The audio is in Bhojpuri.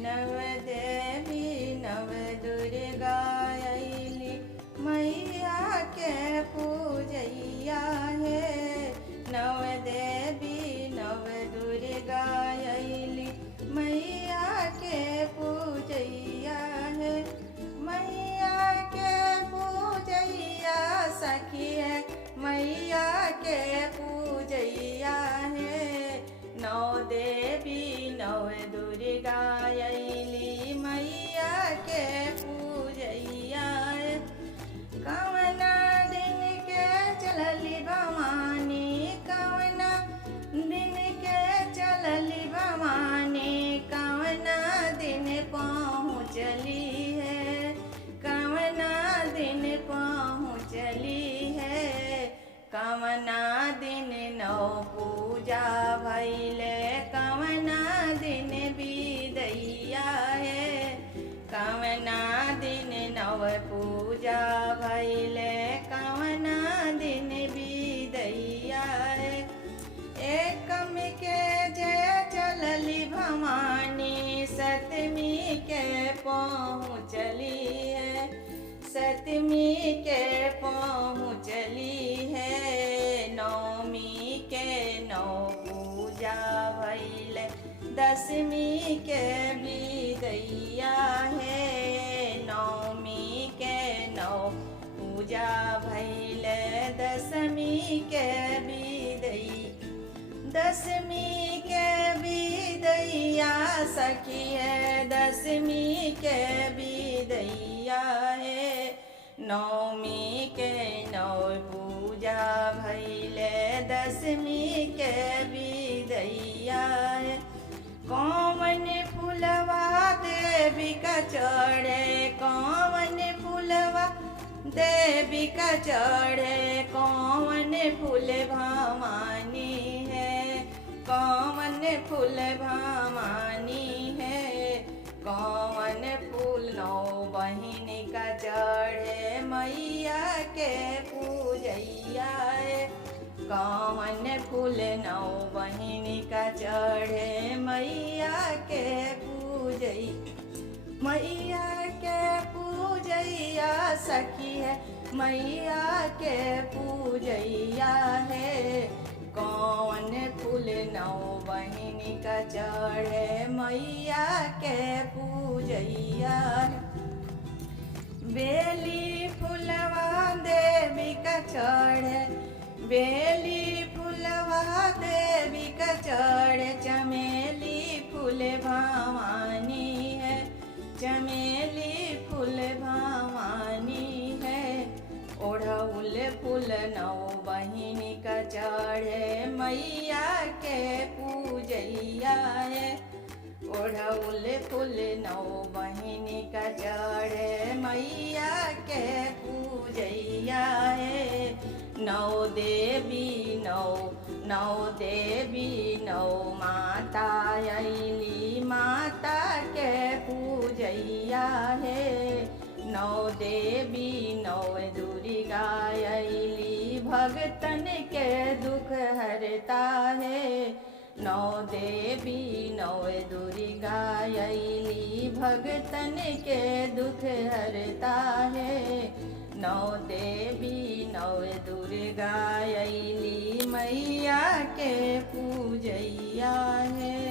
नव देवी नव दुर्गा अइली मैया के पूजैया है। नव देवी नव दुर्गा अइली मैया के पूजैया है। मैया के पूजैया सखी है, मैया के पूजैया है। नौ देवी नव दुर्गा अइली मैया के पूजैया है। कवना दिन के चलली भवानी, कवना दिन के चलली भवानी, कवना दिन पहुँचली है, कवना दिन पहुँचली है। कवना दिन नौ पूजा भैले, कवना दिन बिदैया है। कवना दिन नव पूजा भैले, कवना दिन बिदैया है। एकम के जय चलली भवानी, सतमी के पहुँचली है, सतमी के पहुँचली है। नौमी के नौ पूजा भैले, दसमी के बिदैया है। नौमी के नौ पूजा भैले, दसमी के बिदैया, दसमी के बिदैया सखी है, दसमी के बिदैया है। नौमी के नौ पूजा भैले, दसमी के बिदैया है। कौन फुलवा देवी का चढ़े, कौन फुलवा देवी का चढ़े, कौन फूल भवानी है, कौन फूल भवानी है। कौन फूल नौ बहिन का चढ़े, मैया के पूजैया है। कौन फूल नौ बहिन का चढ़े, मैया के पूजैया, मैया के पूजैया सखी है, मैया के पूजैया है। कौन फूल नौ बहिन का चढ़े, मैया के पूजैया है। बेली फुलवा देवी का चढ़े, बेली फुलवा देवी का चढ़े। चमेली फूल भवानी है, चमेली फूल भवानी है। ओढ़ौल फूल नौ बहिन का चढ़े, मैया के पूजैया है। ओढ़ौल फूल नौ बहिन का चढ़े, मैया के पूजैया है। नौ देवी नौ, नौ देवी नौ माता अइली माता के पूजैया है। नौ देवी नौ दुर्गा अइली भगतन के दुख हरता है। नौ देवी नौ दुर्गा अइली भगतन के दुख हरता है। नौ देवी नौ दुर्गा अइली मैया के पूजैया है।